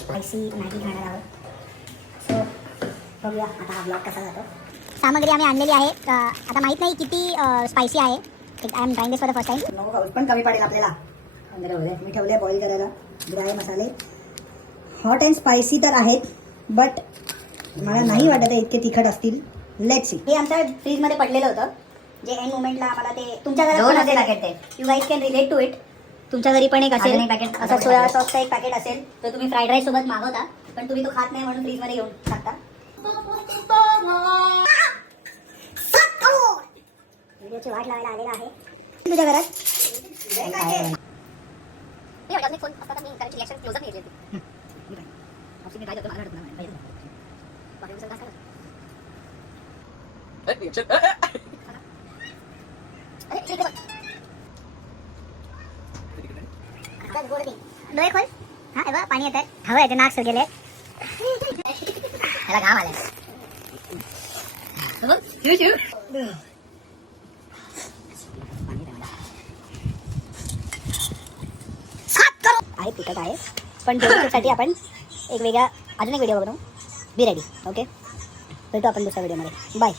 Spicy Maggi खाणार आहोत. So बघूया आता हा ब्लॉग कसा जातो. सामग्री आम्ही आणलेली आहे. आता माहीत नाही किती स्पायसी आहे. I am trying this for the first time. नको खाऊस पण कमी पडेल आपल्याला. मी ठेवले बॉईल करायला ड्राय मसाले. हॉट अँड स्पायसी तर आहेत बट मला नाही वाटत आहे इतके तिखट असतील. Let's see. हे आमच्या फ्रीजमध्ये पडलेलं होतं जे एंड मोमेंटला आम्हाला ते तुमच्या घरात दोन पण असेल असेल. पॅकेट ते. You guys can relate to it. तुमच्या घरी पण एक अजून असेल एक पॅकेट असं सोया सॉसचं एक पॅकेट असेल तर तुम्ही फ्राईड राईस सोबत मागवता पण तुम्ही तो खात नाही म्हणून फ्रीजमध्ये घेऊन टाकता. व्हिडिओची वाट लावायला आलेला आहे तुझ्या घरात. फोन असता तर मी करायची रिॲक्शन क्लोजअप घेतली होती. डोळे खोल. हा हे बघ पाणी येत आहे. हवं येते नाक गेले. त्याला घाम आलाय. आहे तिखट आहे पण जेवणासाठी आपण एक वेगळा अजून एक व्हिडिओ बनवू. Be ready. ओके भेटू आपण दुसऱ्या व्हिडिओमध्ये. बाय.